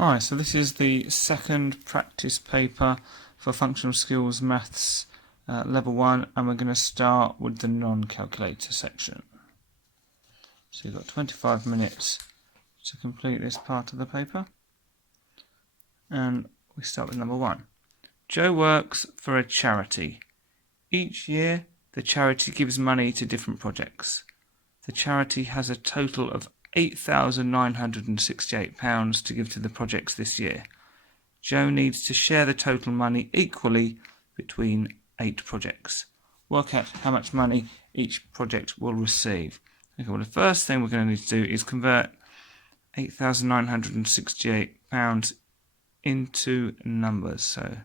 Hi, so this is the second practice paper for Functional Skills Maths Level 1, and we're going to start with the non-calculator section. So you've got 25 minutes to complete this part of the paper. And we start with number 1. Joe works for a charity. Each year, the charity gives money to different projects. The charity has a total of £8,968 to give to the projects this year. Joe needs to share the total money equally between 8 projects. Work out how much money each project will receive. Okay, well, the first thing we're going to need to do is convert £8,968 into numbers. So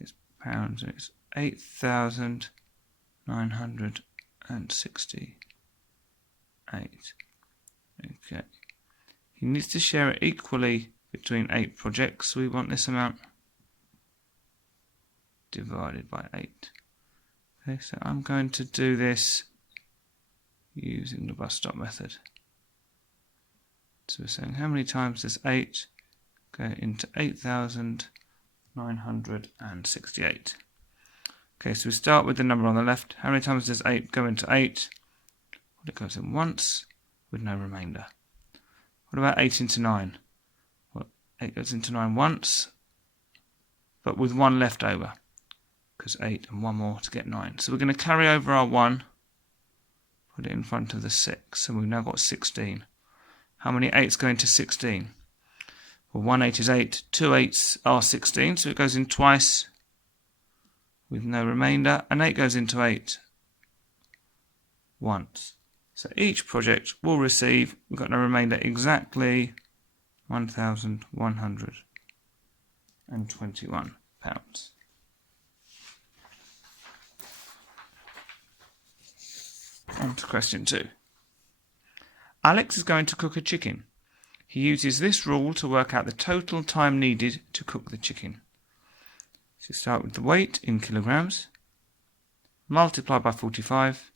it's pounds, it's 8,968. Okay. He needs to share it equally between 8 projects. So we want this amount divided by 8. Okay, so I'm going to do this using the bus stop method. So we're saying how many times does 8 go into 8,968? Okay, so we start with the number on the left. How many times does 8 go into 8? Well, it goes in once with no remainder. What about 8 into 9? Well, 8 goes into 9 once, but with 1 left over, because 8 and 1 more to get 9. So we're going to carry over our 1, put it in front of the 6, so we've now got 16. How many 8s go into 16? Well, 1 8 is 8, 2 8s are 16, so it goes in twice with no remainder, and 8 goes into 8 once. So each project will receive, we've got no remainder, exactly £1,121. On to question 2. Alex is going to cook a chicken. He uses this rule to work out the total time needed to cook the chicken. So start with the weight in kilograms, multiply by 45,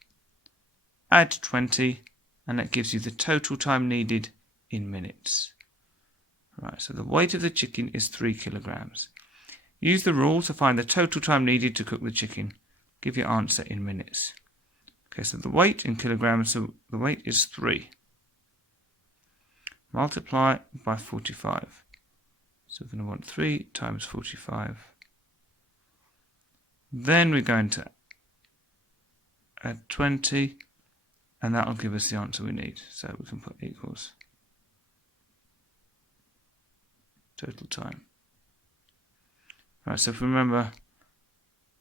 add 20, and that gives you the total time needed in minutes. Right, so the weight of the chicken is 3 kilograms. Use the rule to find the total time needed to cook the chicken. Give your answer in minutes. Okay, so the weight in kilograms, so the weight is 3. Multiply by 45. So we're going to want 3 times 45. Then we're going to add 20, and that will give us the answer we need. So we can put equals total time. Right, so if we remember,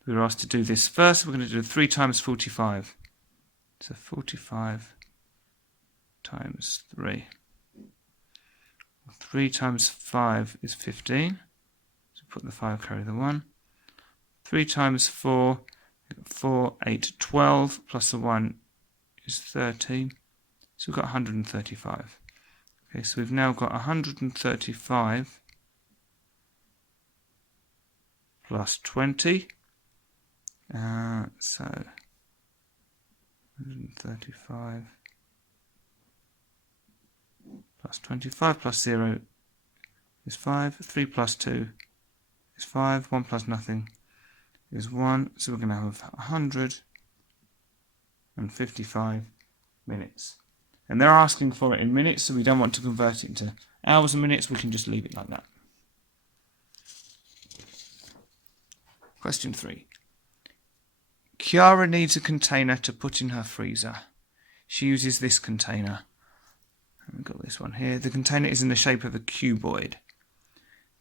we were asked to do this first. We're going to do 3 times 45. So 45 times 3. 3 times 5 is 15. So put the 5, carry the 1. 3 times 4, 4, 8, 12, plus the 1 is 13. So we've got 135. Okay, so we've now got 135 plus 20. So 135 plus 25 plus 0 is 5. 3 plus 2 is 5. 1 plus nothing is 1. So we're going to have 155 minutes. And they're asking for it in minutes, so we don't want to convert it into hours and minutes. We can just leave it like that. Question 3. Kiara needs a container to put in her freezer. She uses this container. We've got this one here. The container is in the shape of a cuboid.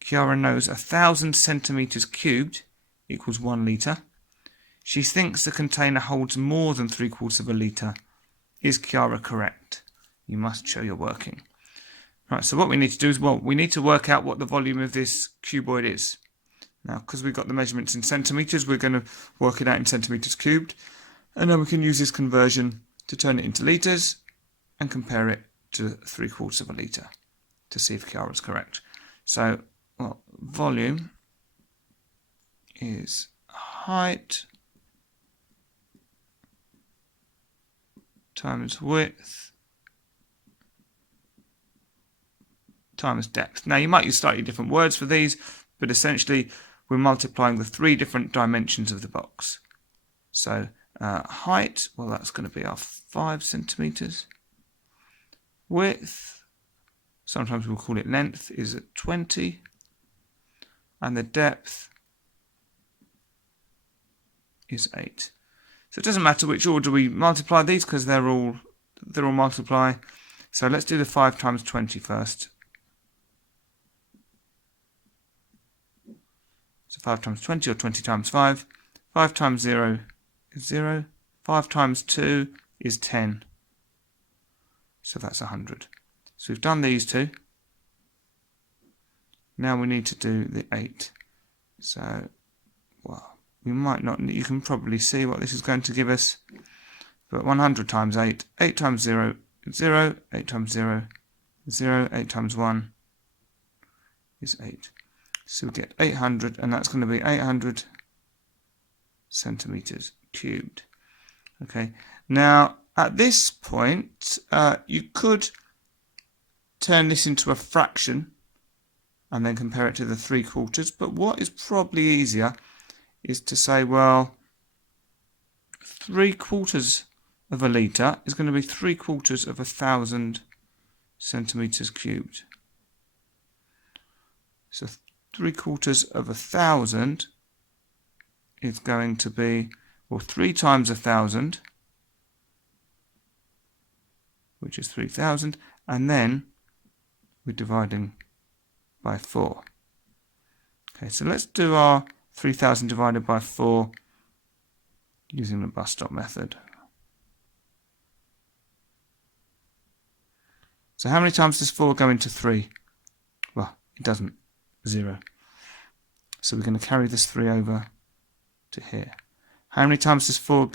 Kiara knows 1,000 centimeters cubed equals 1 litre. She thinks the container holds more than 3/4 of a litre. Is Kiara correct? You must show your working. Right, so what we need to do is, we need to work out what the volume of this cuboid is. Now, because we've got the measurements in centimetres, we're going to work it out in centimetres cubed. And then we can use this conversion to turn it into litres and compare it to 3/4 of a litre to see if Kiara's correct. So, volume is height times width times depth. Now you might use slightly different words for these, but essentially we're multiplying the 3 different dimensions of the box. So height, well, that's going to be our 5 centimeters. Width, sometimes we'll call it length, is at 20. And the depth is 8. So it doesn't matter which order we multiply these because they're all multiply. So let's do the 5 times 20 first. So 5 times 20 or 20 times 5. 5 times 0 is 0. 5 times 2 is 10. So that's 100. So we've done these two. Now we need to do the 8. So, well, we might not, you can probably see what this is going to give us. But 100 times 8, 8 times 0 is 0, 8 times 0 is 0, 8 times 1 is 8. So we get 800, and that's going to be 800 centimeters cubed. Okay, now at this point, you could turn this into a fraction and then compare it to the 3/4. But what is probably easier is to say, well, 3/4 of a litre is going to be 3/4 of 1,000 centimeters cubed. So 3/4 of 1,000 is going to be, well, 3 times 1,000, which is 3,000, and then we're dividing by 4. Okay, so let's do our 3,000 divided by 4 using the bus stop method. So how many times does 4 go into 3? Well, it doesn't. 0. So we're going to carry this 3 over to here. How many times does 4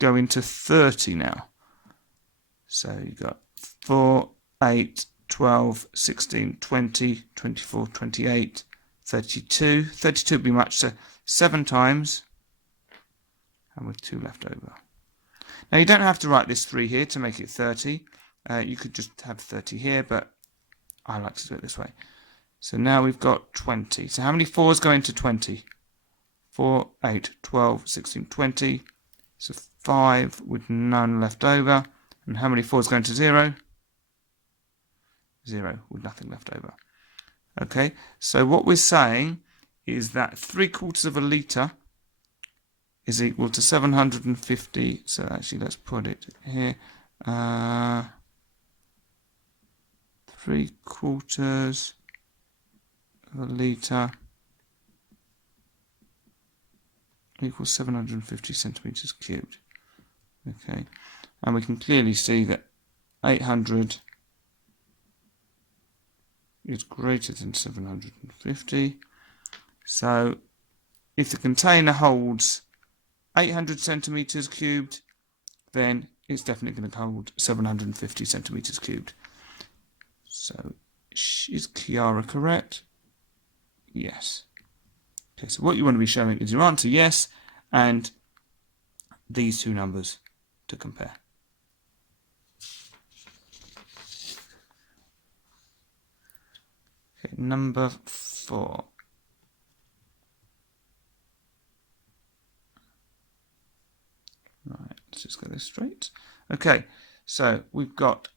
go into 30 now? So you've got 4, 8, 12, 16, 20, 24, 28, 32. 32 would be much, so 7 times, and with 2 left over. Now you don't have to write this 3 here to make it 30. You could just have 30 here, but I like to do it this way. So now we've got 20. So how many 4s go into 20? 4, 8, 12, 16, 20. So 5 with none left over. And how many 4s go into 0? 0 with nothing left over. Okay, so what we're saying is that 3/4 of a litre is equal to 750. So actually, let's put it here. 3/4 of a litre equals 750 centimeters cubed. Okay, and we can clearly see that 800 is greater than 750. So if the container holds 800 centimeters cubed, then it's definitely going to hold 750 centimeters cubed. So is Kiara correct? Yes. Okay, so what you want to be showing is your answer yes, and these two numbers to compare. Okay, number 4. Right, let's just get this straight. Okay, so we've got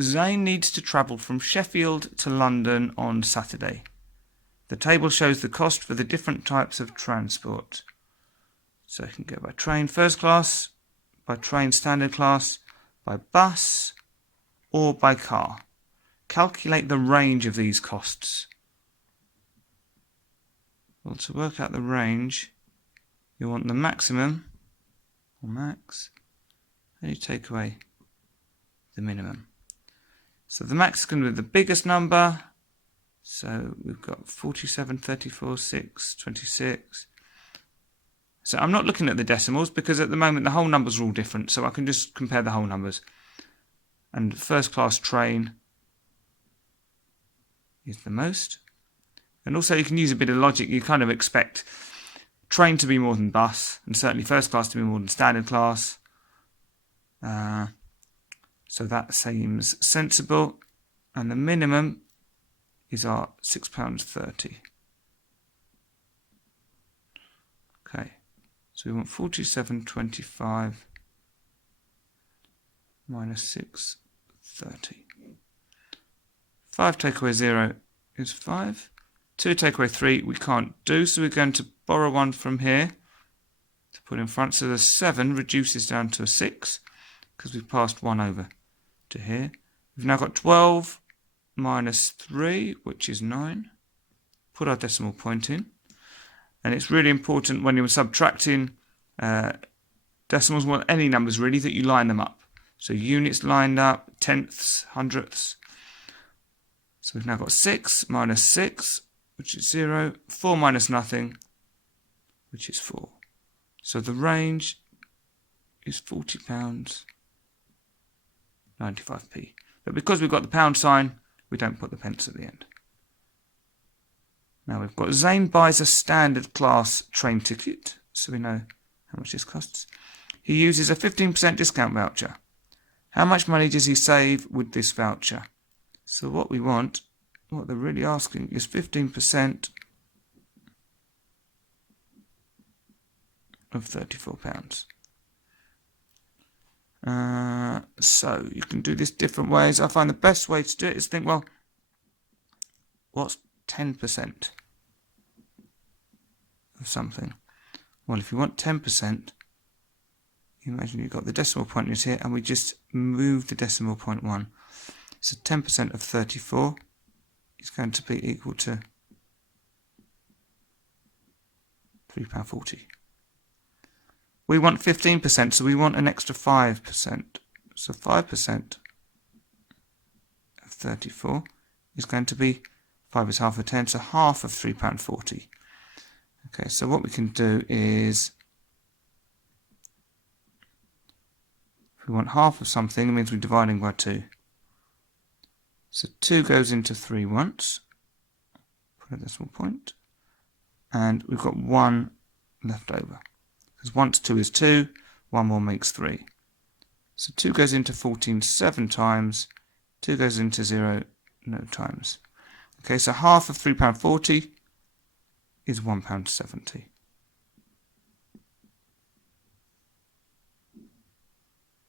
Zane needs to travel from Sheffield to London on Saturday. The table shows the cost for the different types of transport. So you can go by train first class, by train standard class, by bus, or by car. Calculate the range of these costs. Well, to work out the range, you want the maximum, or max, and you take away the minimum. So the max is going to be the biggest number. So we've got 47, 34, 6, 26. So I'm not looking at the decimals because at the moment the whole numbers are all different. So I can just compare the whole numbers. And first class train is the most. And also you can use a bit of logic. You kind of expect train to be more than bus, and certainly first class to be more than standard class. So that seems sensible. And the minimum is our £6.30. Okay, so we want 47.25 minus 6.30. 5 take away 0 is 5. 2 take away 3 we can't do, so we're going to borrow 1 from here to put in front. So the 7 reduces down to a 6 because we've passed 1 over to here. We've now got 12 minus 3, which is 9. Put our decimal point in. And it's really important when you're subtracting decimals, well, any numbers really, that you line them up. So units lined up, tenths, hundredths. So we've now got 6 minus 6, which is 0. 4 minus nothing, which is 4. So the range is £40.95p. But because we've got the pound sign, we don't put the pence at the end. Now we've got Zane buys a standard class train ticket, so we know how much this costs. He uses a 15% discount voucher. How much money does he save with this voucher? So what we want, what they're really asking, is 15% of £34. So you can do this different ways. I find the best way to do it is think, well, what's 10% of something? Well, if you want 10%, you imagine you've got the decimal point is here, and we just move the decimal point 1. So 10% of 34 is going to be equal to £3.40. We want 15%, so we want an extra 5%. So 5% of 34 is going to be, 5 is half of 10, so half of £3.40. Okay, so what we can do is, if we want half of something, it means we're dividing by 2. So 2 goes into 3 once, put a decimal point, and we've got 1 left over. Because once 2 is 2, 1 more makes 3. So 2 goes into 14 7 times, 2 goes into 0 no times. Okay, so half of £3.40 is £1.70.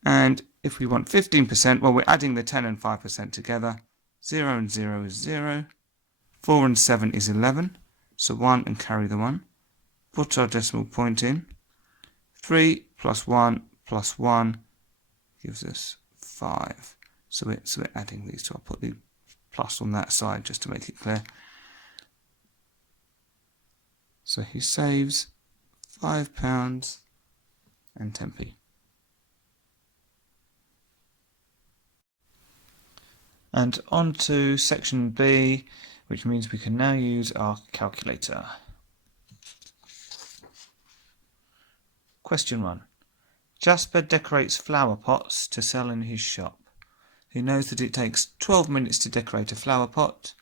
And if we want 15%, well, we're adding the 10 and 5% together. 0 and 0 is 0. 4 and 7 is 11. So 1 and carry the 1. Put our decimal point in. 3 plus 1 plus 1 gives us 5. So we're adding these two. I'll put the plus on that side just to make it clear. So he saves £5 and 10p. And on to section B, which means we can now use our calculator. Question 1. Jasper decorates flower pots to sell in his shop. He knows that it takes 12 minutes to decorate a flower pot.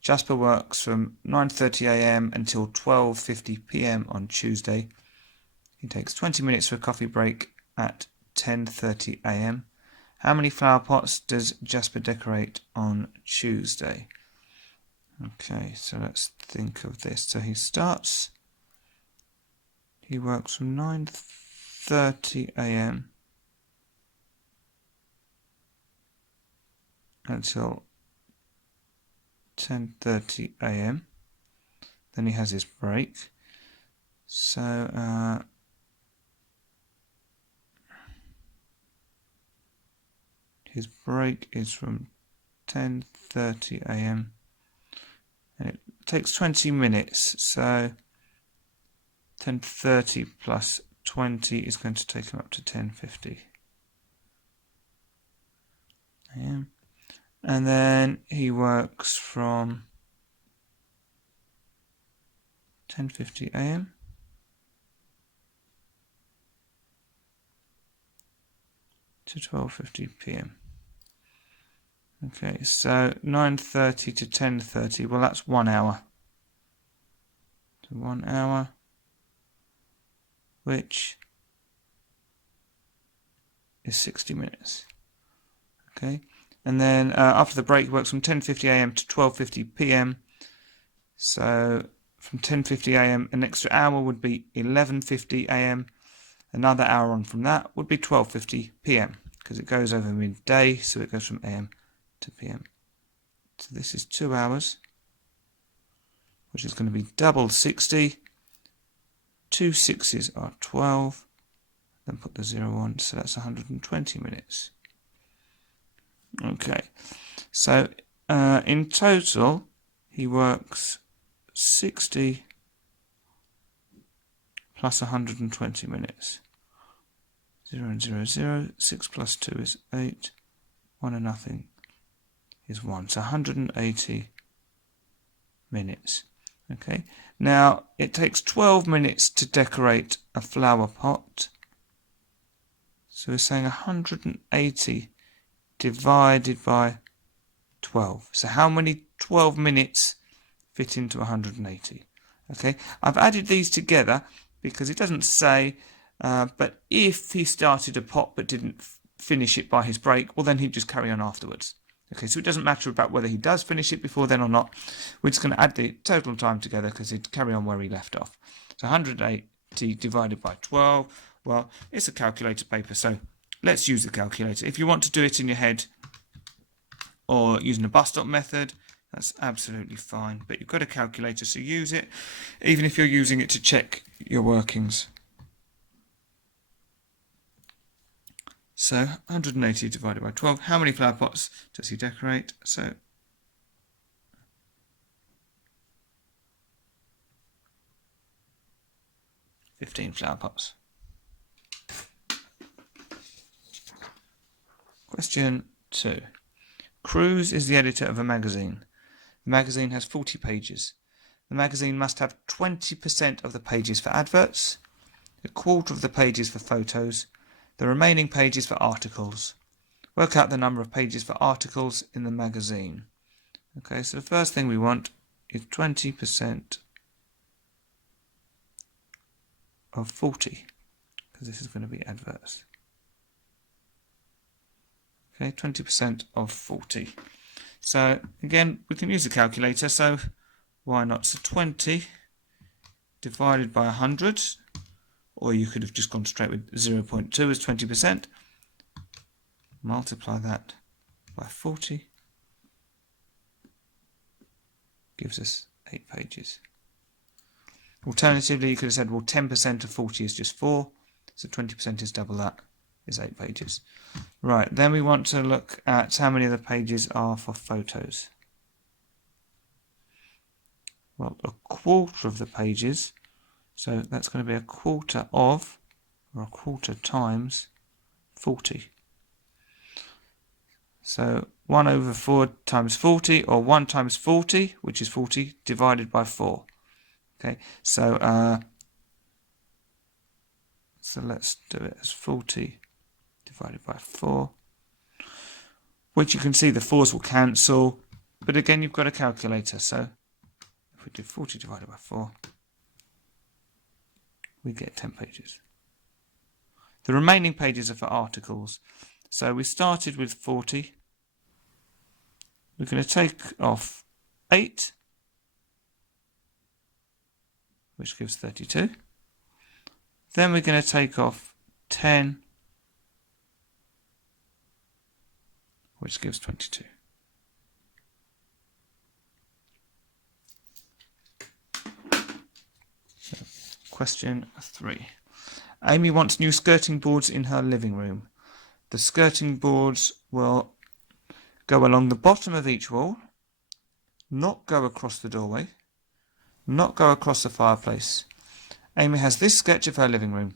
Jasper works from 9:30 a.m. until 12:50 p.m. on Tuesday. He takes 20 minutes for a coffee break at 10:30 a.m. How many flower pots does Jasper decorate on Tuesday? Okay, so let's think of this. So he works from 9:30 a.m. until 10:30 a.m. Then he has his break. So his break is from 10:30 a.m. and it takes 20 minutes. So 10:30 plus 20 is going to take him up to 10:50 a.m. And then he works from 10:50 a.m. to 12:50 p.m. Okay, so 9:30 to 10:30, well that's 1 hour. So 1 hour, which is 60 minutes. Okay, And then after the break, he works from 10:50 a.m. to 12:50 p.m. So from 10:50 a.m. an extra hour would be 11:50 a.m. Another hour on from that would be 12:50 p.m. because it goes over midday, so it goes from a.m. to p.m. So this is 2 hours, which is going to be double 60. 2 6s are 12. Then put the 0 on, so that's 120 minutes. Okay, so in total, he works 60 plus 120 minutes. 0 and 0, 0. 6 plus 2 is 8. 1 and nothing is 1. So 180 minutes. Okay, now it takes 12 minutes to decorate a flower pot. So we're saying 180 divided by 12. So how many 12 minutes fit into 180? Okay, I've added these together because it doesn't say, but if he started a pot but didn't finish it by his break, well then he'd just carry on afterwards. Okay, so it doesn't matter about whether he does finish it before then or not. We're just going to add the total time together because he'd carry on where he left off. So 180 divided by 12, well, it's a calculator paper, so let's use the calculator. If you want to do it in your head or using a bus stop method, that's absolutely fine. But you've got a calculator, so use it, even if you're using it to check your workings. So 180 divided by 12. How many flower pots does he decorate? So 15 flower pots. Question 2. Cruz is the editor of a magazine. The magazine has 40 pages. The magazine must have 20% of the pages for adverts, a quarter of the pages for photos, the remaining pages for articles. Work out the number of pages for articles in the magazine. Okay, so the first thing we want is 20% of 40, because this is going to be adverts. Okay, 20% of 40. So again, we can use the calculator, so why not? So 20 divided by 100, or you could have just gone straight with 0.2 as 20%. Multiply that by 40. Gives us 8 pages. Alternatively, you could have said, well, 10% of 40 is just 4, so 20% is double that, is 8 pages. Right, then we want to look at how many of the pages are for photos. Well, a quarter of the pages, so that's going to be a quarter of, or a quarter times 40. So 1 over 4 times 40, or 1 times 40, which is 40, divided by 4. Okay, so let's do it as 40 divided by 4, which you can see the 4's will cancel, but again you've got a calculator, so if we do 40 divided by 4, we get 10 pages. The remaining pages are for articles. So we started with 40. We're going to take off 8, which gives 32. Then we're going to take off 10, which gives 22. So, question 3. Amy wants new skirting boards in her living room. The skirting boards will go along the bottom of each wall, not go across the doorway, not go across the fireplace. Amy has this sketch of her living room.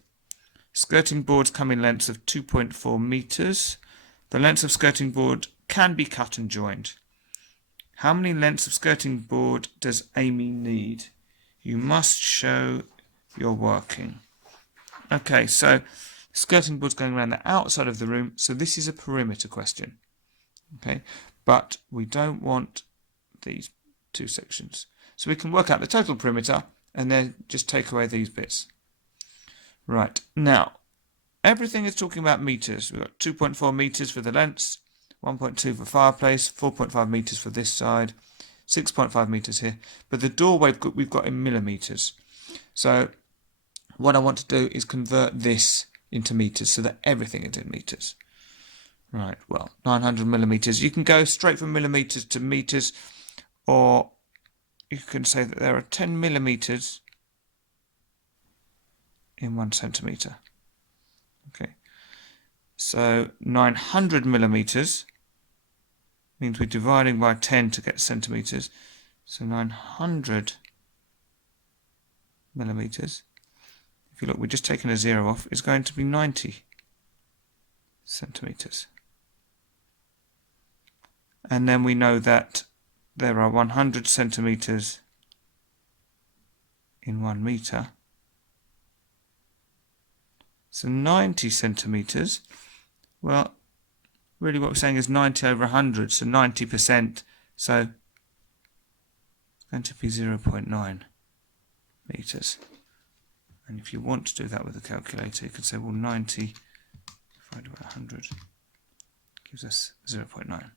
Skirting boards come in lengths of 2.4 meters. The lengths of skirting board can be cut and joined. How many lengths of skirting board does Amy need? You must show your working. Okay, so skirting board's going around the outside of the room, so this is a perimeter question. Okay, but we don't want these two sections. So we can work out the total perimeter and then just take away these bits. Right, now, everything is talking about meters. We've got 2.4 meters for the lengths, 1.2 for fireplace, 4.5 metres for this side, 6.5 metres here. But the doorway we've got in millimetres. So what I want to do is convert this into metres so that everything is in metres. Right, well, 900 millimetres. You can go straight from millimetres to metres, or you can say that there are 10 millimetres in 1 centimetre. Okay, so 900 millimetres means we're dividing by 10 to get centimetres. So 900 millimetres, if you look, we're just taking a 0 off, is going to be 90 centimetres. And then we know that there are 100 centimetres in 1 metre. So 90 centimetres, well, really what we're saying is 90 over 100, so 90%. So it's going to be 0.9 metres. And if you want to do that with a calculator, you could say, well, 90 divided by 100 gives us 0.9.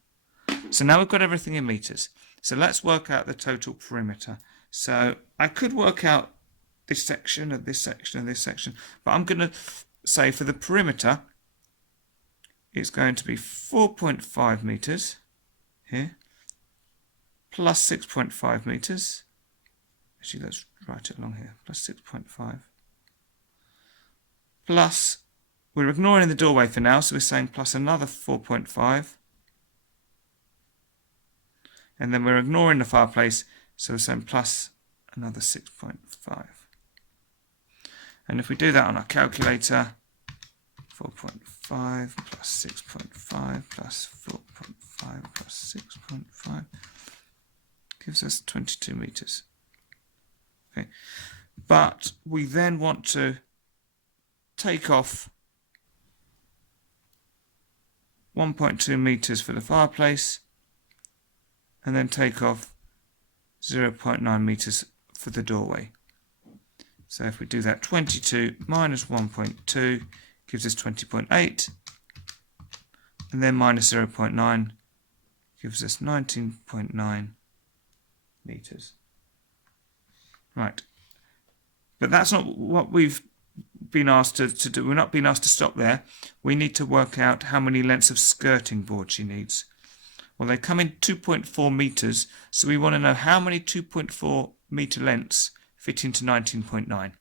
So now we've got everything in metres. So let's work out the total perimeter. So I could work out this section and this section and this section, but I'm going to say for the perimeter, it's going to be 4.5 metres here, plus 6.5 metres. Actually, let's write it along here, plus 6.5. Plus, we're ignoring the doorway for now, so we're saying plus another 4.5. And then we're ignoring the fireplace, so we're saying plus another 6.5. And if we do that on our calculator, 4.5 plus 6.5 plus 4.5 plus 6.5 gives us 22 metres. Okay. But we then want to take off 1.2 metres for the fireplace and then take off 0.9 metres for the doorway. So if we do that, 22 minus 1.2 gives us 20.8, and then minus 0.9 gives us 19.9 metres. Right, but that's not what we've been asked to do. We're not being asked to stop there. We need to work out how many lengths of skirting board she needs. Well, they come in 2.4 metres, so we want to know how many 2.4 metre lengths fit into 19.9.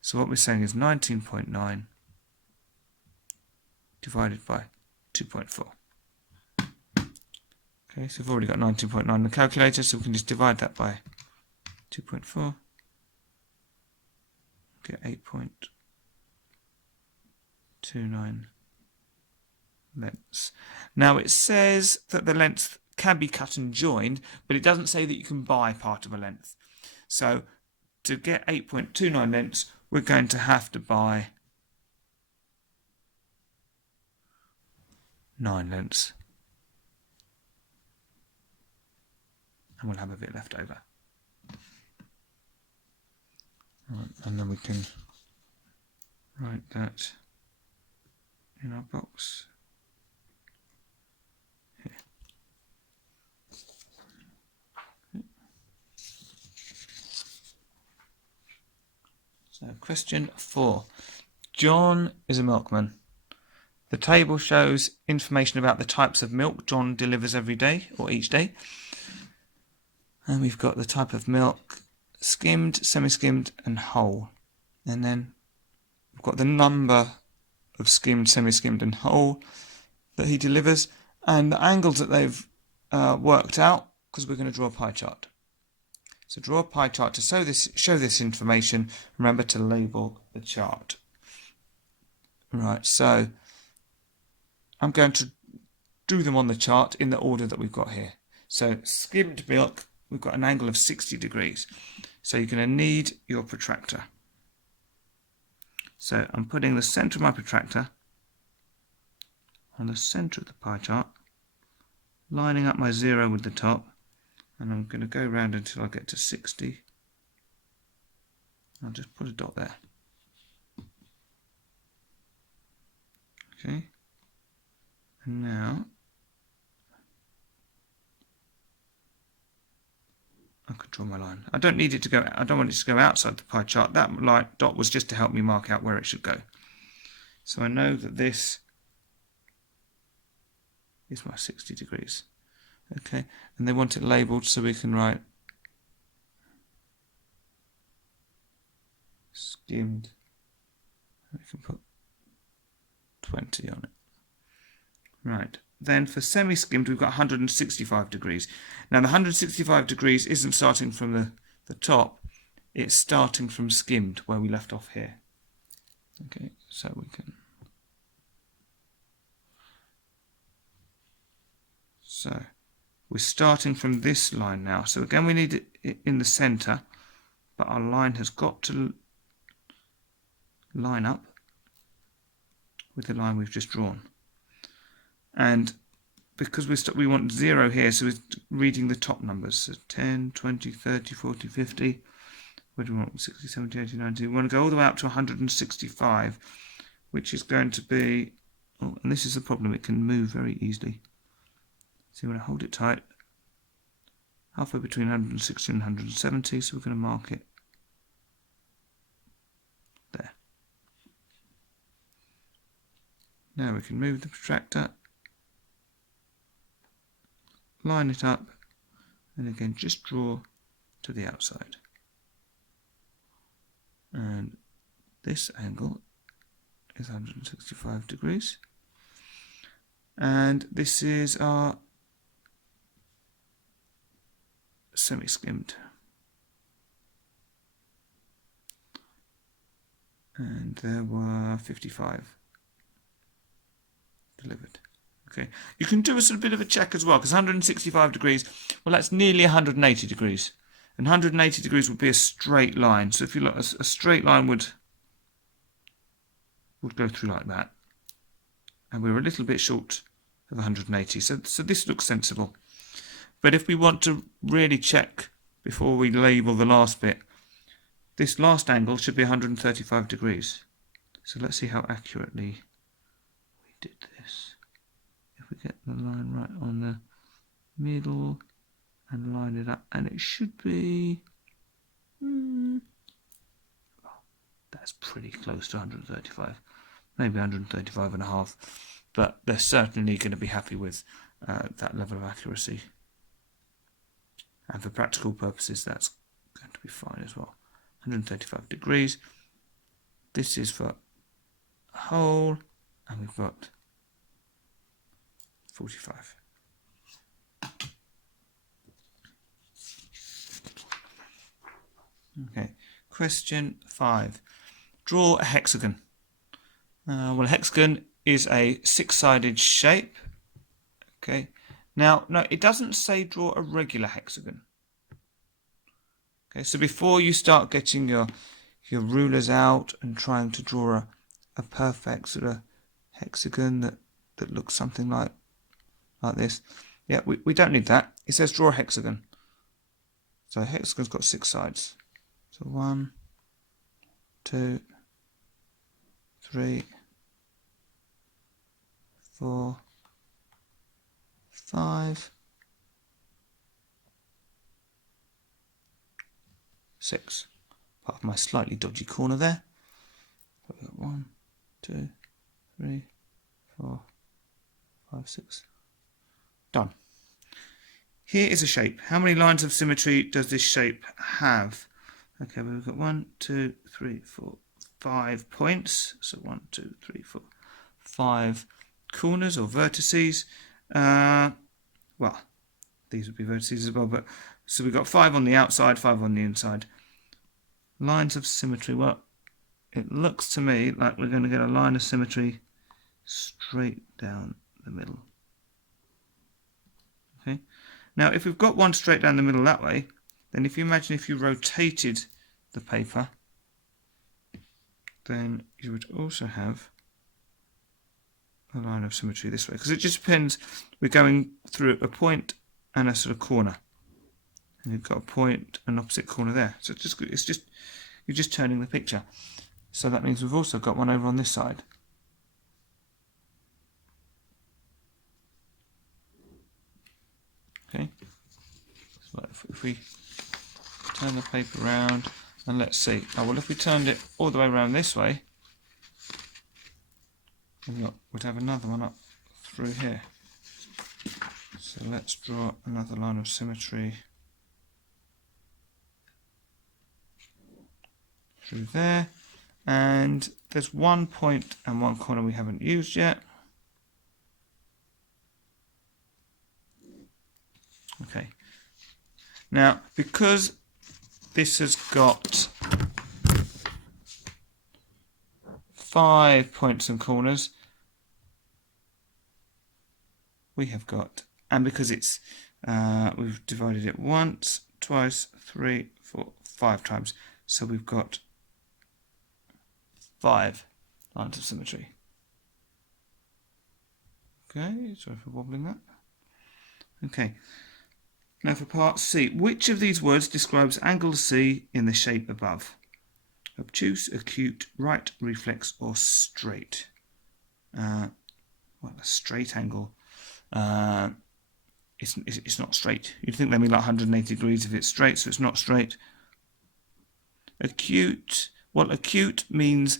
So what we're saying is 19.9 divided by 2.4. Okay, so we've already got 19.9 in the calculator, so we can just divide that by 2.4. Get 8.29 lengths. Now it says that the length can be cut and joined, but it doesn't say that you can buy part of a length. So to get 8.29 lengths, we're going to have to buy 9 lengths. And we'll have a bit left over. Right, and then we can write that in our box here. So question 4. John is a milkman. The table shows information about the types of milk John delivers every day or each day. And we've got the type of milk: skimmed, semi-skimmed and whole. And then we've got the number of skimmed, semi-skimmed and whole that he delivers, and the angles that they've worked out, because we're going to draw a pie chart. So draw a pie chart to show this information. Remember to label the chart. Right, so I'm going to do them on the chart in the order that we've got here. So skimmed milk, we've got an angle of 60 degrees. So you're going to need your protractor. So I'm putting the centre of my protractor on the centre of the pie chart, lining up my 0 with the top, and I'm going to go around until I get to 60. I'll just put a dot there. Okay. And now draw my line. I don't need it to go. I don't want it to go outside the pie chart. That light dot was just to help me mark out where it should go. So I know that this is my 60 degrees. Okay, and they want it labelled so we can write skimmed. We can put 20 on it. Right. Then for semi-skimmed, we've got 165 degrees. Now the 165 degrees isn't starting from the top, it's starting from skimmed, where we left off here. Okay, so we can... So we're starting from this line now. So again, we need it in the centre, but our line has got to line up with the line we've just drawn. And because we want 0 here, so we're reading the top numbers. So 10, 20, 30, 40, 50. Where do we want? 60, 70, 80, 90. We want to go all the way up to 165, which is going to be... Oh, and this is the problem. It can move very easily. So you want to hold it tight. Halfway between 160 and 170, so we're going to mark it there. Now we can move the protractor, line it up, and again just draw to the outside. And this angle is 165 degrees. And this is our semi-skimmed. And there were 55 delivered. Okay, you can do a sort of bit of a check as well, because 165 degrees, well, that's nearly 180 degrees. And 180 degrees would be a straight line. So if you look, a straight line would go through like that. And we're a little bit short of 180. So this looks sensible. But if we want to really check before we label the last bit, this last angle should be 135 degrees. So let's see how accurately we did this. If we get the line right on the middle and line it up, and it should be... that's pretty close to 135. Maybe 135 and a half. But they're certainly going to be happy with that level of accuracy. And for practical purposes, that's going to be fine as well. 135 degrees. This is for a hole, and we've got 45. Okay, question 5. Draw a hexagon. Well, a hexagon is a 6-sided shape. Okay. Now, no, it doesn't say draw a regular hexagon. Okay, so before you start getting your rulers out and trying to draw a perfect sort of hexagon that looks something like this, yeah, we don't need that. It says draw a hexagon. So a hexagon's got 6 sides. So 1, 2, 3, 4, 5, 6. Part of my slightly dodgy corner there. So we've got 1, 2, 3, 4, 5, 6. Done. Here is a shape. How many lines of symmetry does this shape have? Okay, we've got 1, 2, 3, 4, 5 points. So 1, 2, 3, 4, 5 corners or vertices. Well, these would be vertices as well, but so we've got 5 on the outside, 5 on the inside. Lines of symmetry. Well, it looks to me like we're going to get a line of symmetry straight down the middle. Okay. Now, if we've got one straight down the middle that way, then if you imagine if you rotated the paper, then you would also have a line of symmetry this way, because it just depends. We're going through a point and a sort of corner, and you've got a point and opposite corner there. So it's just you're just turning the picture. So that means we've also got one over on this side. Okay. So if we Turn the paper around and let's see. Oh, well, if we turned it all the way around this way, then look, we'd have another one up through here. So let's draw another line of symmetry through there. And there's one point and one corner we haven't used yet. Okay. Now, because this has got 5 points and corners, we have got, and because it's we've divided it once, twice, 3, 4, 5 times, so we've got 5 lines of symmetry. Okay, sorry for wobbling that. Okay, now for part C, which of these words describes angle C in the shape above? Obtuse, acute, right, reflex, or straight? Well, a straight angle. It's not straight. You'd think they'd be like 180 degrees if it's straight, so it's not straight. Acute, well, acute means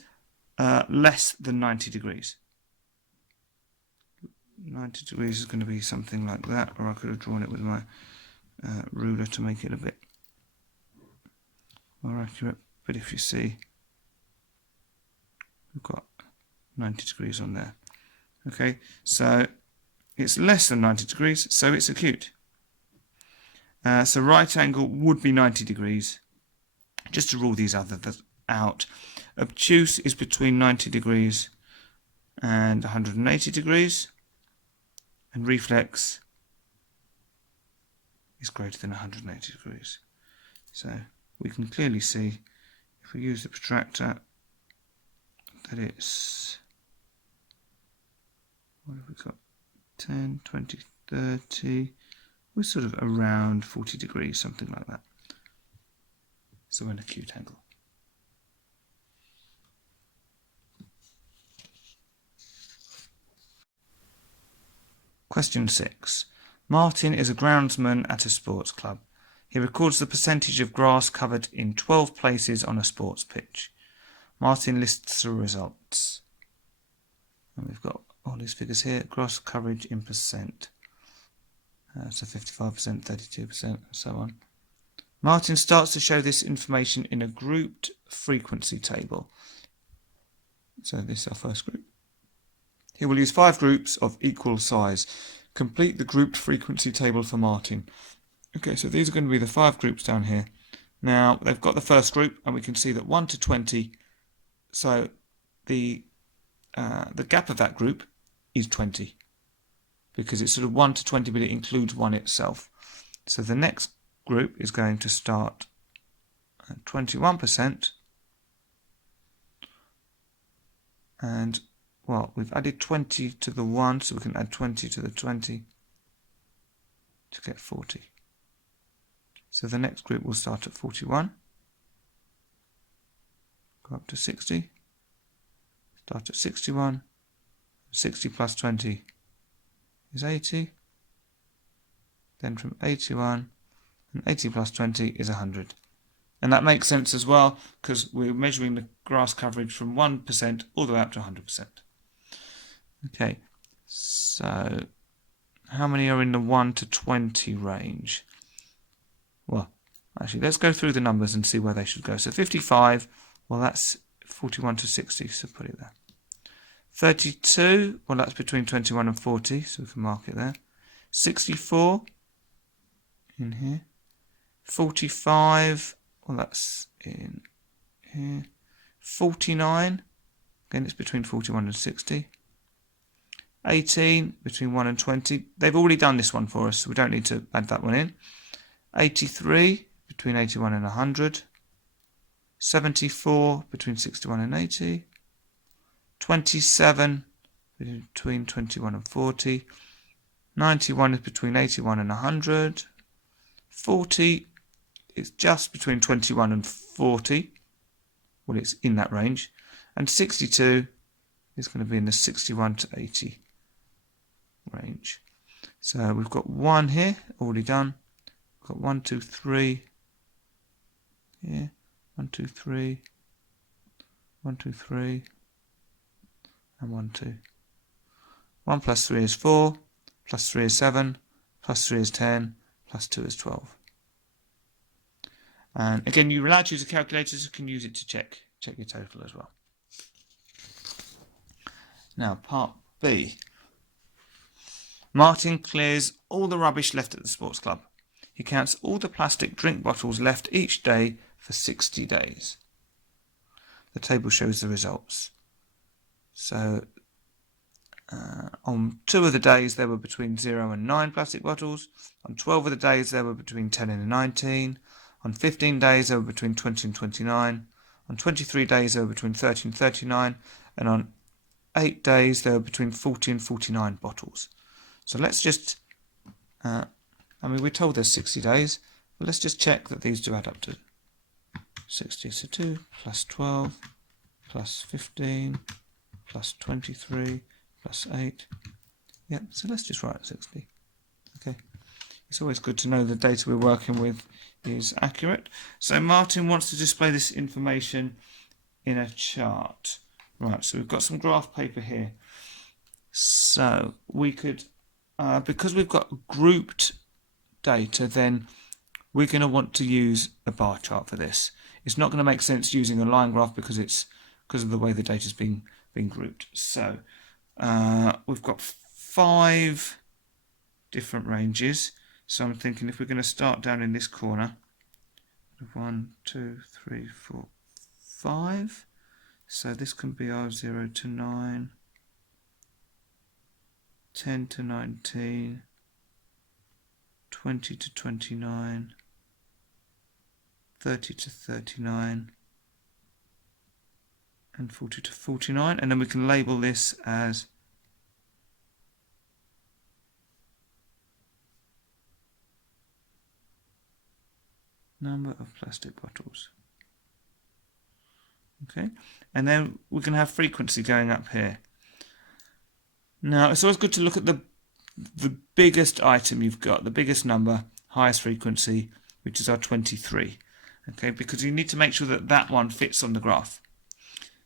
less than 90 degrees. 90 degrees is going to be something like that, or I could have drawn it with my ruler to make it a bit more accurate. But if you see, we've got 90 degrees on there. Okay, so it's less than 90 degrees, so it's acute. So right angle would be 90 degrees. Just to rule these others out. Obtuse is between 90 degrees and 180 degrees. And reflex is greater than 180 degrees. So we can clearly see, if we use the protractor, that it's, what have we got, 10, 20, 30, we're sort of around 40 degrees, something like that. So an acute angle. Question 6. Martin is a groundsman at a sports club. He records the percentage of grass covered in 12 places on a sports pitch. Martin lists the results. And we've got all these figures here. Grass coverage in percent. So 55%, 32%, and so on. Martin starts to show this information in a grouped frequency table. So this is our first group. He will use 5 groups of equal size. Complete the grouped frequency table for Martin. Okay, so these are going to be the 5 groups down here. Now, they've got the first group, and we can see that 1 to 20, so the gap of that group is 20, because it's sort of 1 to 20, but it includes 1 itself. So the next group is going to start at 21%, and well, we've added 20 to the 1, so we can add 20 to the 20 to get 40. So the next group will start at 41, go up to 60, start at 61, 60 plus 20 is 80, then from 81, and 80 plus 20 is 100. And that makes sense as well, because we're measuring the grass coverage from 1% all the way up to 100%. Okay, so how many are in the 1 to 20 range? Well, actually, let's go through the numbers and see where they should go. So 55, well, that's 41 to 60, so put it there. 32, well, that's between 21 and 40, so we can mark it there. 64, in here. 45, well, that's in here. 49, again, it's between 41 and 60. 18, between 1 and 20. They've already done this one for us, so we don't need to add that one in. 83, between 81 and 100. 74, between 61 and 80. 27, between 21 and 40. 91 is between 81 and 100. 40 is just between 21 and 40. Well, it's in that range. And 62 is going to be in the 61 to 80 range. So we've got 1 here, already done. We've got 1, 2, 3, here. 1, 2, 3. 1, 2, 3. And 1, 2. 1 plus 3 is 4. Plus 3 is 7. Plus 3 is 10. Plus 2 is 12. And again, you're allowed to use a calculator, so you can use it to check your total as well. Now, part B. Martin clears all the rubbish left at the sports club. He counts all the plastic drink bottles left each day for 60 days. The table shows the results. So, on 2 of the days there were between 0 and 9 plastic bottles. On 12 of the days there were between 10 and 19. On 15 days there were between 20 and 29. On 23 days there were between 30 and 39. And on 8 days there were between 40 and 49 bottles. So let's just, we're told there's 60 days, but let's just check that these do add up to 60. So 2 plus 12 plus 15 plus 23 plus 8. Yep, so let's just write 60. Okay. It's always good to know the data we're working with is accurate. So Martin wants to display this information in a chart. Right, so we've got some graph paper here. So we could, because we've got grouped data, then we're going to want to use a bar chart for this. It's not going to make sense using a line graph because of the way the data's been grouped. So we've got 5 different ranges. So I'm thinking if we're going to start down in this corner, 1, 2, 3, 4, 5. So this can be our 0 to 9, 10 to 19, 20 to 29, 30 to 39, and 40 to 49. And then we can label this as number of plastic bottles. Okay, and then we can have frequency going up here. Now it's always good to look at the biggest item you've got, the biggest number, highest frequency, which is our 23. Okay, because you need to make sure that that one fits on the graph.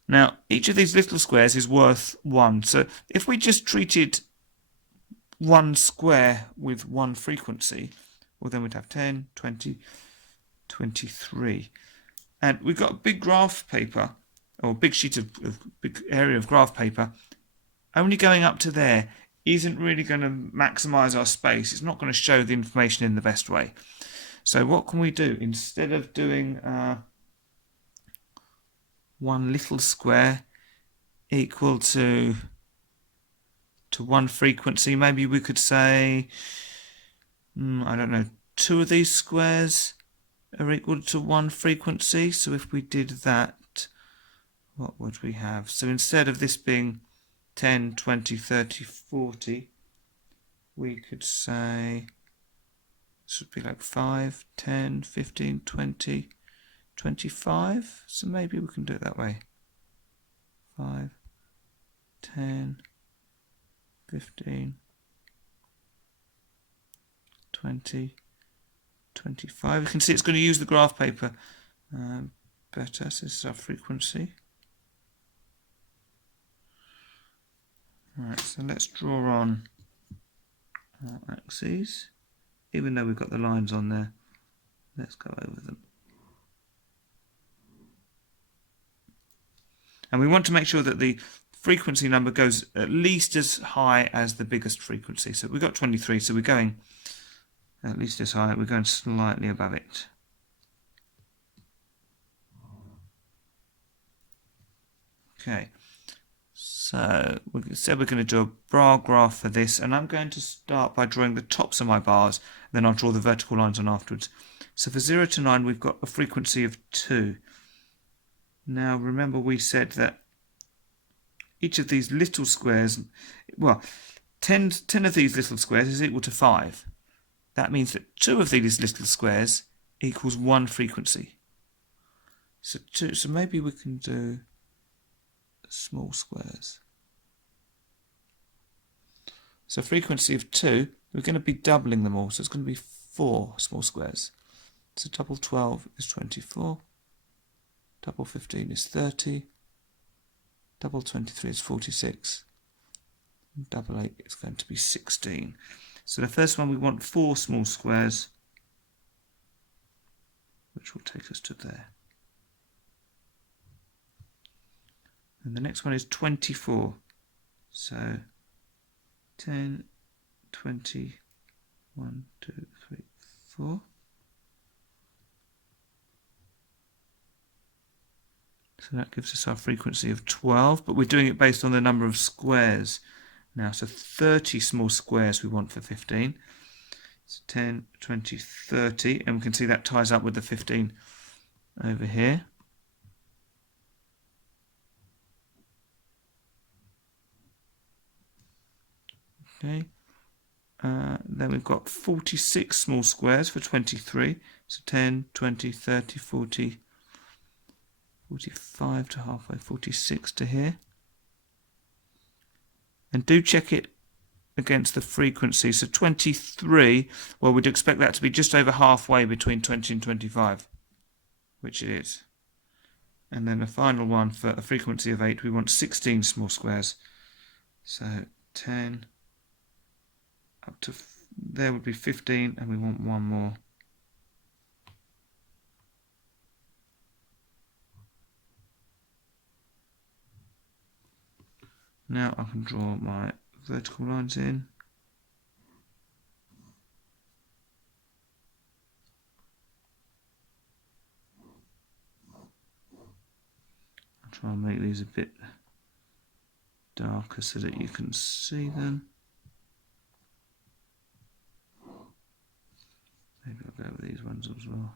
Now each of these little squares is worth 1. So if we just treated one square with one frequency, well then we'd have 10, 20, 23. And we've got a big graph paper, or a big sheet of big area of graph paper. Only going up to there isn't really going to maximize our space. It's not going to show the information in the best way. So what can we do? Instead of doing one little square equal to one frequency, maybe we could say, I don't know, 2 of these squares are equal to 1 frequency. So if we did that, what would we have? So instead of this being 10, 20, 30, 40, we could say this would be like 5, 10, 15, 20, 25. So maybe we can do it that way. 5, 10, 15, 20, 25. You can see it's going to use the graph paper better. So this is our frequency. Alright, so let's draw on our axes. Even though we've got the lines on there, let's go over them. And we want to make sure that the frequency number goes at least as high as the biggest frequency. So we've got 23, so we're going at least as high, we're going slightly above it. Okay, so we said we're going to do a bar graph for this, and I'm going to start by drawing the tops of my bars, then I'll draw the vertical lines on afterwards. So for 0 to 9 we've got a frequency of 2. Now remember we said that each of these little squares, well, 10 of these little squares is equal to 5. That means that 2 of these little squares equals 1 frequency. So maybe we can do small squares. So frequency of 2, we're going to be doubling them all, so it's going to be 4 small squares. So double 12 is 24. Double 15 is 30. Double 23 is 46. And double 8 is going to be 16. So the first one, we want 4 small squares, which will take us to there. And the next one is 24. So 10, 20, 1, 2, 3, 4. So that gives us our frequency of 12, but we're doing it based on the number of squares now. So 30 small squares we want for 15. So 10, 20, 30, and we can see that ties up with the 15 over here. Okay. Then we've got 46 small squares for 23. So 10, 20, 30, 40, 45 to halfway, 46 to here. And do check it against the frequency. So 23, well, we'd expect that to be just over halfway between 20 and 25, which it is. And then the final one for a frequency of 8, we want 16 small squares. So 10 up to there would be 15, and we want one more. Now I can draw my vertical lines in. I'll try and make these a bit darker so that you can see them. Maybe I'll go with these ones as well.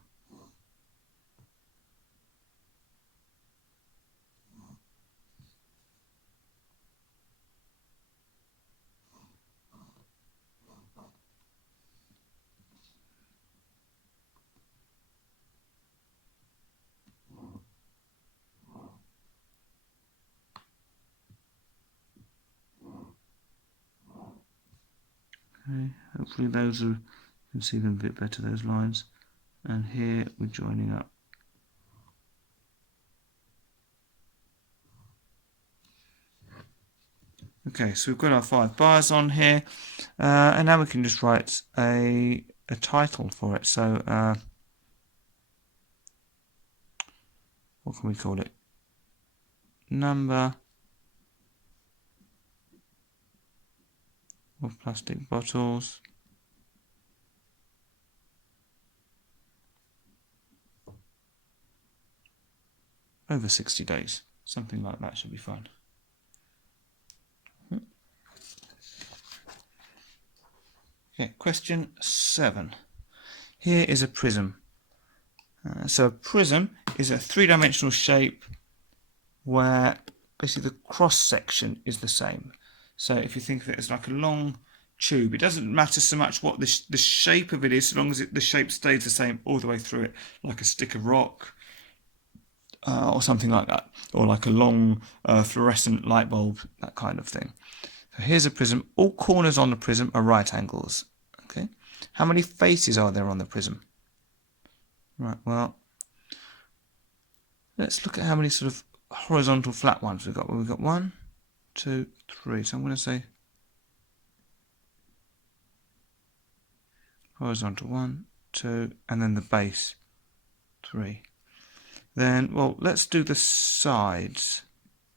Okay, hopefully those are, you can see them a bit better, those lines. And here we're joining up. Okay, so we've got our 5 bars on here, and now we can just write a title for it. So what can we call it? Number of plastic bottles over 60 days. Something like that should be fine. Okay, question 7. Here is a prism. So a prism is a 3-dimensional shape where basically the cross section is the same. So if you think of it as like a long tube, it doesn't matter so much what the shape of it is, so long as the shape stays the same all the way through it, like a stick of rock or something like that, or like a long fluorescent light bulb, that kind of thing. So here's a prism. All corners on the prism are right angles. Okay. How many faces are there on the prism? Right, well, let's look at how many sort of horizontal flat ones we've got. Well, we've got 1, 2, 3. So I'm going to say horizontal 1, 2, and then the base 3. Then, well, let's do the sides.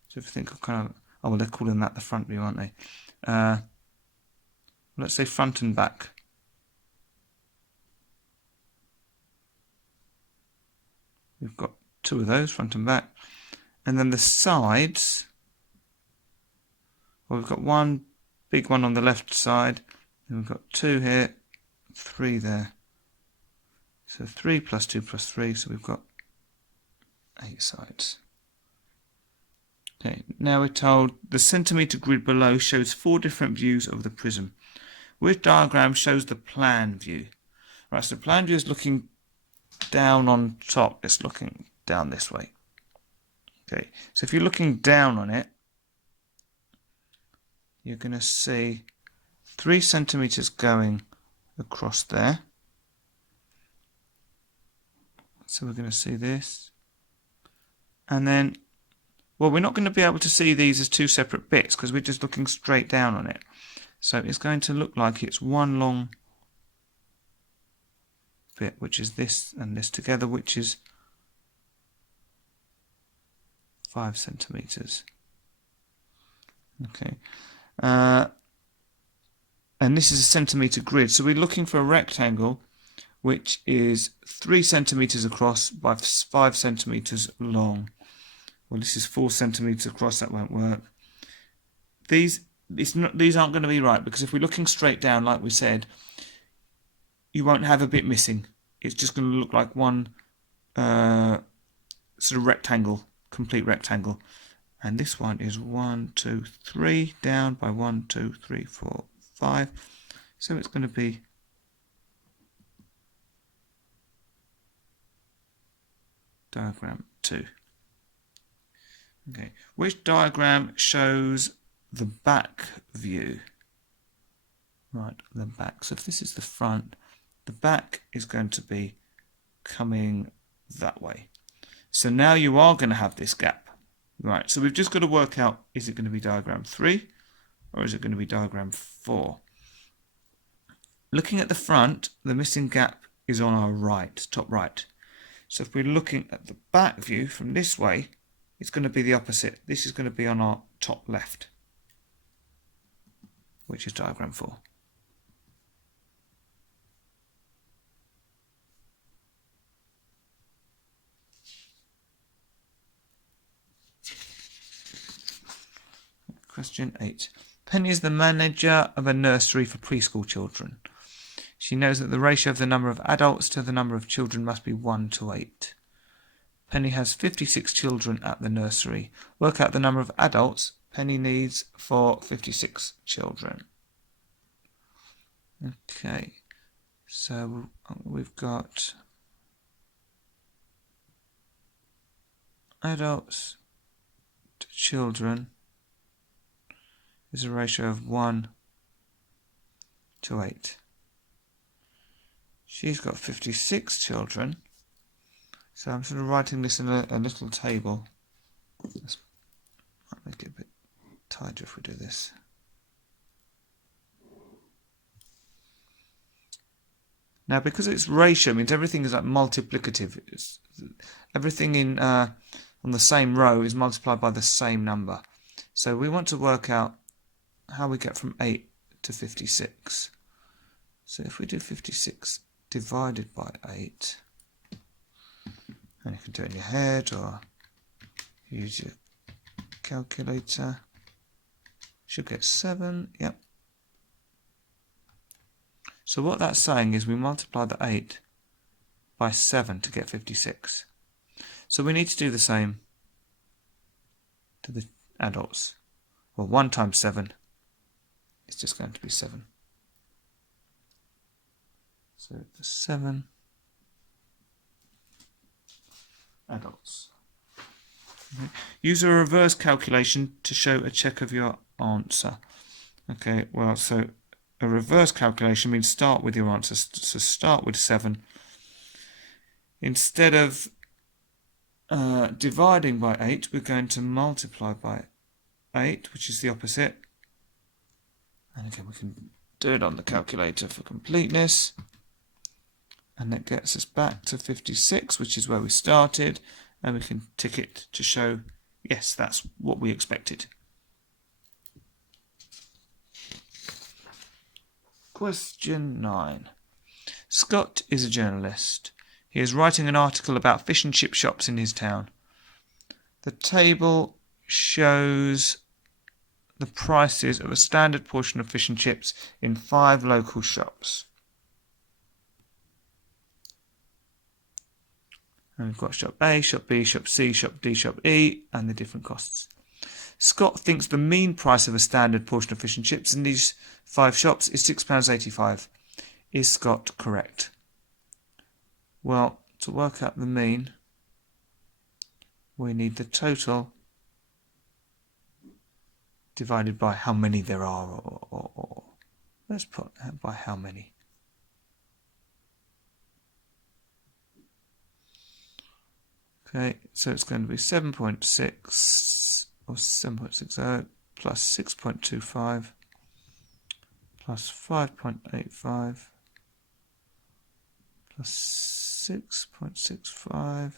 So if you think of kind of, oh, well, they're calling that the front view, aren't they? Let's say front and back. We've got 2 of those, front and back. And then the sides, well, we've got 1 big one on the left side, and we've got 2 here, 3 there. So 3 plus 2 plus 3, so we've got 8 sides. Okay, now we're told the centimetre grid below shows 4 different views of the prism. Which diagram shows the plan view? Right, so the plan view is looking down on top. It's looking down this way. Okay, so if you're looking down on it, you're going to see 3 centimetres going across there. So we're going to see this. And then, well, we're not going to be able to see these as two separate bits because we're just looking straight down on it. So it's going to look like it's one long bit, which is this and this together, which is 5 centimeters. Okay. And this is a centimeter grid. So we're looking for a rectangle which is 3 centimeters across by 5 centimeters long. Well, this is 4 centimeters across. That won't work. These aren't going to be right because if we're looking straight down, like we said, you won't have a bit missing. It's just going to look like one sort of rectangle, complete rectangle. And this one is 1, 2, 3 down by 1, 2, 3, 4, 5. So it's going to be diagram 2. Okay, which diagram shows the back view? Right, the back. So if this is the front, the back is going to be coming that way. So now you are going to have this gap. Right, so we've just got to work out, is it going to be diagram 3 or is it going to be diagram 4? Looking at the front, the missing gap is on our right, top right. So if we're looking at the back view from this way, it's going to be the opposite. This is going to be on our top left, which is diagram 4. Question 8. Penny is the manager of a nursery for preschool children. She knows that the ratio of the number of adults to the number of children must be 1 to 8. Penny has 56 children at the nursery. Work out the number of adults Penny needs for 56 children. Okay, so we've got adults to children is a ratio of 1 to 8. She's got 56 children, so I'm sort of writing this in a little table. This might make it a bit tighter if we do this. Now, because it's ratio, it means everything is like multiplicative. Everything in on the same row is multiplied by the same number. So we want to work out how we get from 8 to 56. So if we do 56 divided by 8, and you can do it in your head or use your calculator, should get 7, yep. So what that's saying is we multiply the 8 by 7 to get 56. So we need to do the same to the adults. Well, 1 times 7 is just going to be 7. So the 7 adults. Okay. Use a reverse calculation to show a check of your answer. Okay, well, so a reverse calculation means start with your answer. So start with 7. Instead of dividing by 8, we're going to multiply by 8, which is the opposite. And again, we can do it on the calculator for completeness. And that gets us back to 56, which is where we started. And we can tick it to show, yes, that's what we expected. Question 9. Scott is a journalist. He is writing an article about fish and chip shops in his town. The table shows the prices of a standard portion of fish and chips in 5 local shops. And we've got shop A, shop B, shop C, shop D, shop E, and the different costs. Scott thinks the mean price of a standard portion of fish and chips in these 5 shops is £6.85. Is Scott correct? Well, to work out the mean, we need the total divided by how many there are, or let's put by how many. Okay, so it's going to be 7.6 or 7.60 plus 6.25 plus 5.85 plus 6.65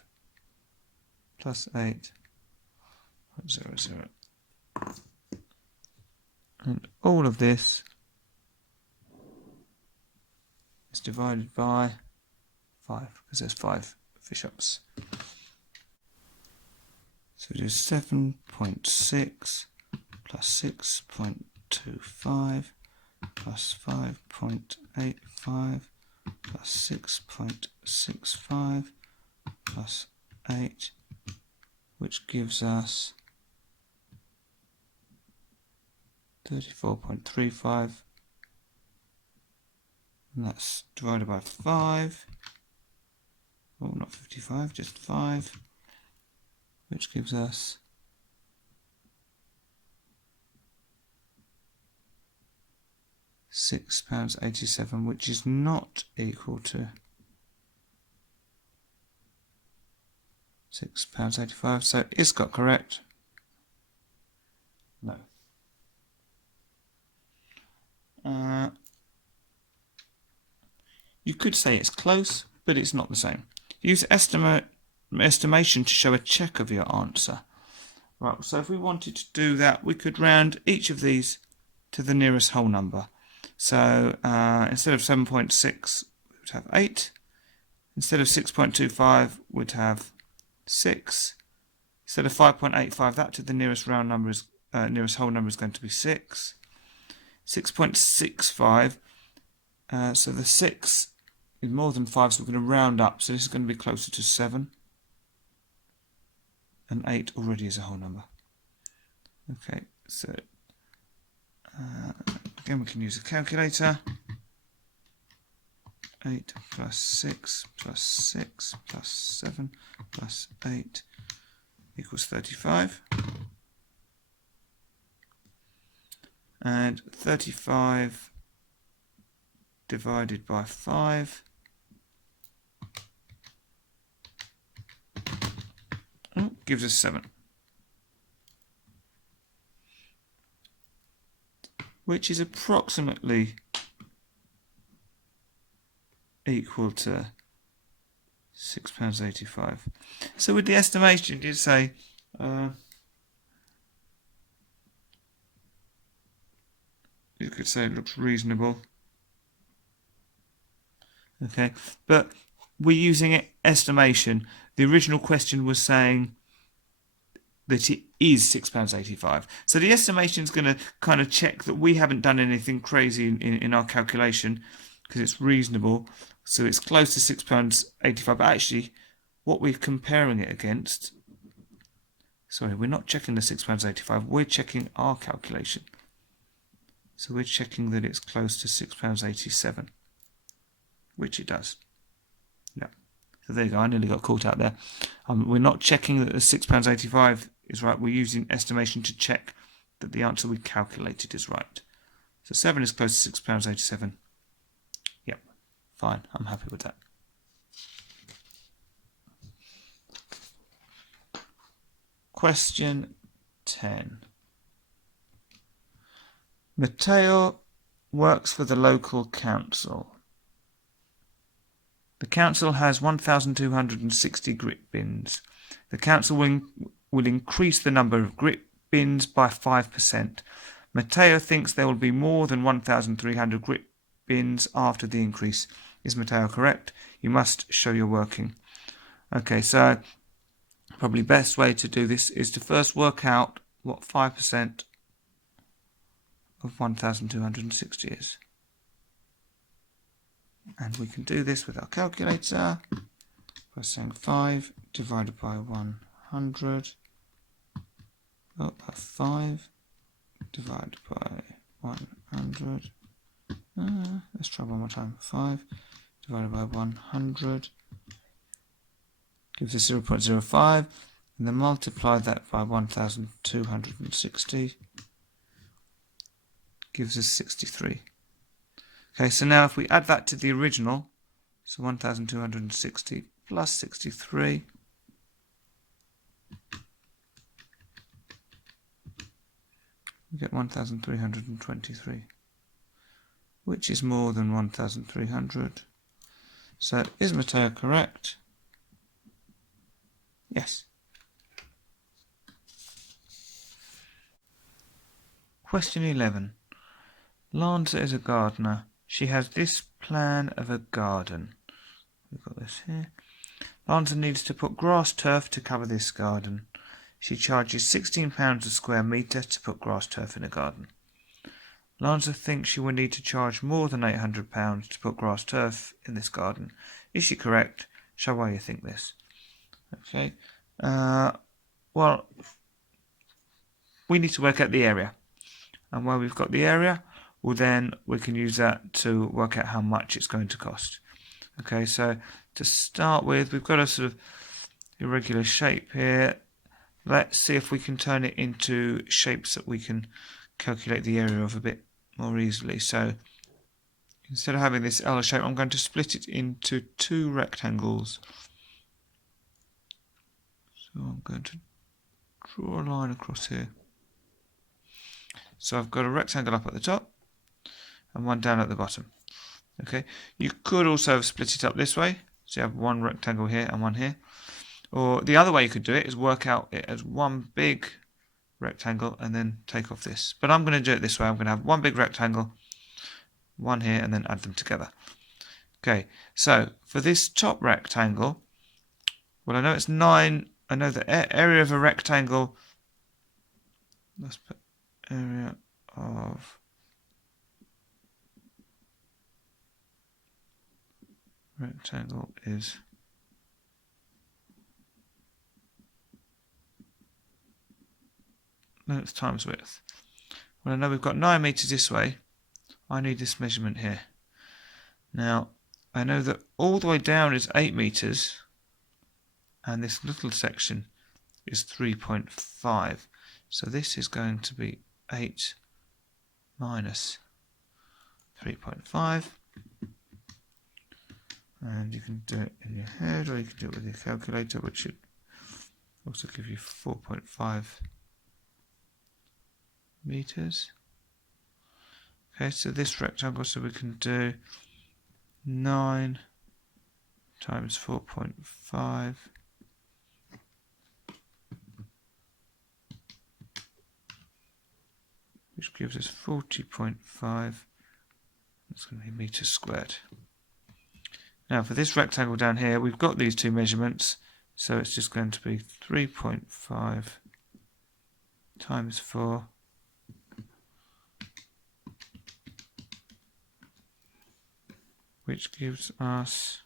plus 8.00. And all of this is divided by 5, because there's 5 fish-ups. So it is 7.6 plus 6.25 plus 5.85 plus 6.65 plus 8, which gives us 34.35, and that's divided by 5, oh, not 55, just 5, which gives us £6.87, which is not equal to £6.85. So is Scott correct? No. You could say it's close, but it's not the same. Use estimation to show a check of your answer. Right, so if we wanted to do that, we could round each of these to the nearest whole number. So instead of 7.6, we would have 8. Instead of 6.25, we'd have 6. Instead of 5.85, that to the nearest round number is nearest whole number is going to be 6. 6.65. So the 6 is more than 5, so we're going to round up. So this is going to be closer to 7. And 8 already is a whole number. Okay, so again we can use a calculator. 8 plus 6 plus 6 plus 7 plus 8 equals 35. And 35 divided by 5 gives us 7, which is approximately equal to £6.85. So with the estimation, you'd say you could say it looks reasonable. Okay, but we're using estimation. The original question was saying that it is £6.85. So the estimation is going to kind of check that we haven't done anything crazy in our calculation, because it's reasonable. So it's close to £6.85. But actually, what we're comparing it against, sorry, we're not checking the £6.85. We're checking our calculation. So we're checking that it's close to £6.87, which it does. Yeah. So there you go. I nearly got caught out there. We're not checking that the £6.85 is right. We're using estimation to check that the answer we calculated is right. So 7 is close to £6.87. Yep. Fine. I'm happy with that. Question 10. Matteo works for the local council. The council has 1,260 grit bins. The council will increase the number of grit bins by 5%. Matteo thinks there will be more than 1,300 grit bins after the increase. Is Matteo correct? You must show your working. Okay, so probably best way to do this is to first work out what 5% of 1,260 is. And we can do this with our calculator by saying 5 divided by 100. Oh, 5 divided by 100. Let's try one more time. 5 divided by 100 gives us 0.05. And then multiply that by 1,260 gives us 63. Okay, so now if we add that to the original, so 1,260 plus 63, we get 1,323, which is more than 1,300. So is Matteo correct? Yes. Question 11. Lanza is a gardener. She has this plan of a garden. We've got this here. Lanza needs to put grass turf to cover this garden. She charges £16 a square metre to put grass turf in a garden. Lanza thinks she will need to charge more than £800 to put grass turf in this garden. Is she correct? Shall I think this? Okay. Well, we need to work out the area. And while we've got the area, well then we can use that to work out how much it's going to cost. Okay, so to start with, we've got a sort of irregular shape here. Let's see if we can turn it into shapes that we can calculate the area of a bit more easily. So instead of having this L shape, I'm going to split it into two rectangles. So I'm going to draw a line across here. So I've got a rectangle up at the top and one down at the bottom. Okay, you could also have split it up this way. So you have one rectangle here and one here. Or the other way you could do it is work out it as one big rectangle and then take off this. But I'm going to do it this way. I'm going to have one big rectangle, one here, and then add them together. Okay, so for this top rectangle, well, I know it's 9. I know the area of a rectangle. Let's put area of rectangle is length times width. Well, I know we've got 9 meters this way. I need this measurement here. Now, I know that all the way down is 8 meters, and this little section is 3.5. So this is going to be 8 minus 3.5. And you can do it in your head, or you can do it with your calculator, which should also give you 4.5 meters. Okay, so this rectangle, so we can do 9 times 4.5, which gives us 40.5. That's going to be meters squared. Now for this rectangle down here, we've got these two measurements, so it's just going to be 3.5 times 4 which gives us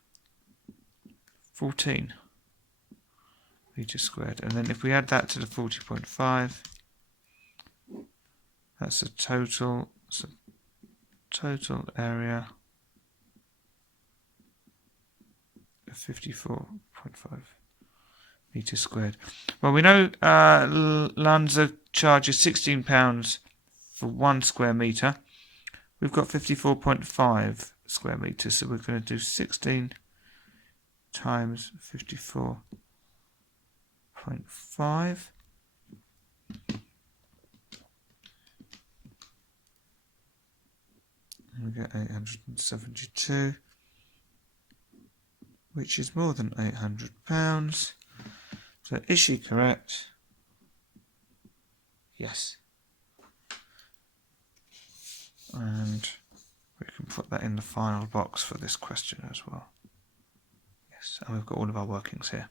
14 meters squared. And then if we add that to the 40.5, that's a total area of 54.5 meters squared. Well, we know Lanza charges £16 for 1 square meter. We've got 54.5 square meters, so we're going to do 16 times 54.5. We get 872, which is more than £800. So is she correct? Yes. And we can put that in the final box for this question as well. Yes, and we've got all of our workings here.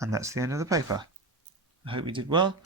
And that's the end of the paper. I hope you did well.